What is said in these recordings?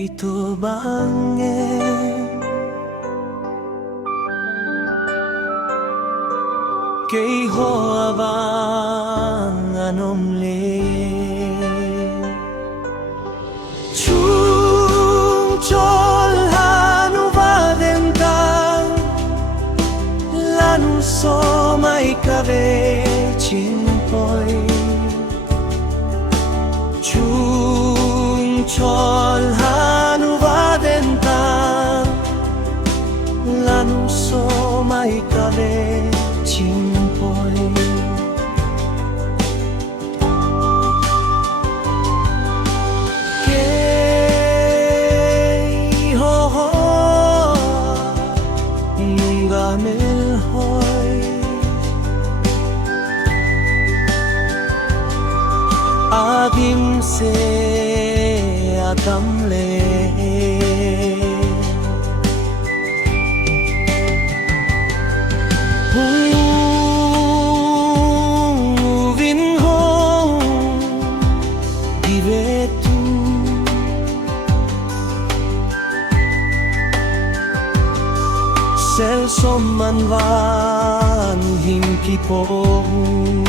ito bangin kay hoabang anomle chung chol hanu vadentang lanu so mai kare chimpoy chung chol hanu vadentang lanu so mai kare chimpoy kay ho ho ngamel hoy adim se atamle sel som man van him kipong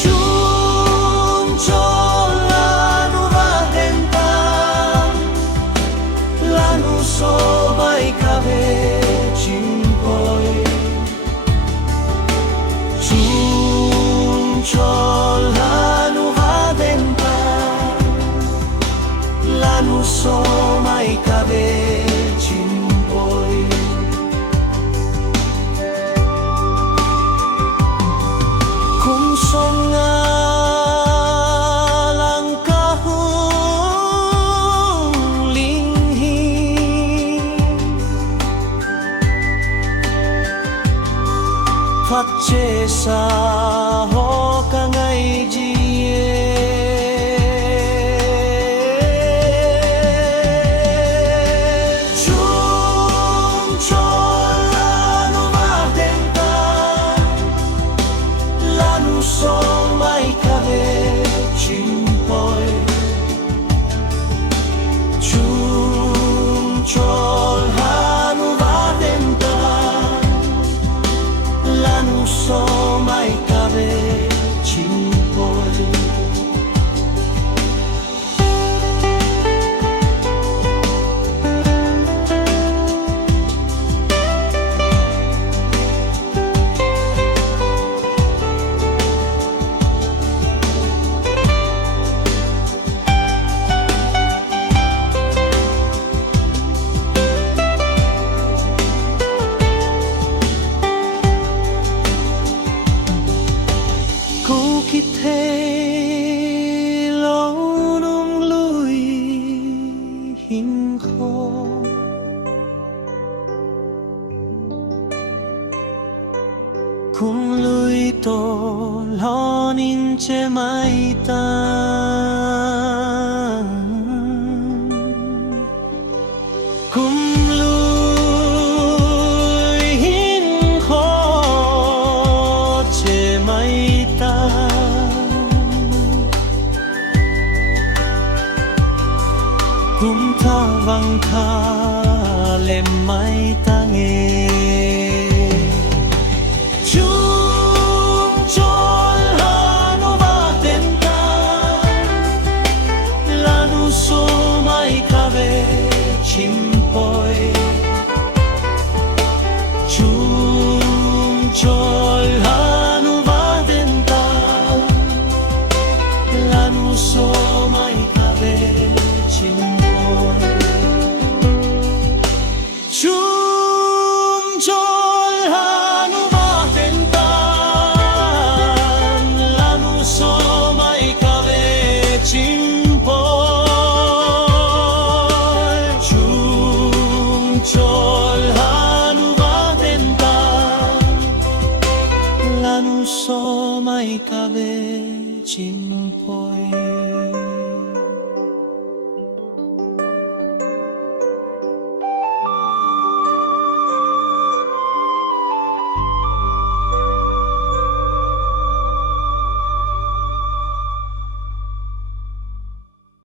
chung chol lanu vadentang lanu so mai kave chimpoy chung chol lanu vadentang lanu so mai kave phát chế sa ho cả ngày chia chung chol lanu vadentang lanu so mai kave chimpoy chung chol hanu vadentang lanu so mai kave chimpoy thế lâu nung lui hình khô cùng lui to lo nín che mai tan cùng lui hình khô che mai tan cũng tha vang tha lem mai ta nghe chung chol hanu vadentang lanu so mai kave chimpoy chung chol hanu vadentang lanu so mai kave chimpoy chung chol hanu vadentang lanu so mai kave chimpoy chung chol hanu vadentang lanu so mai kave chimpoy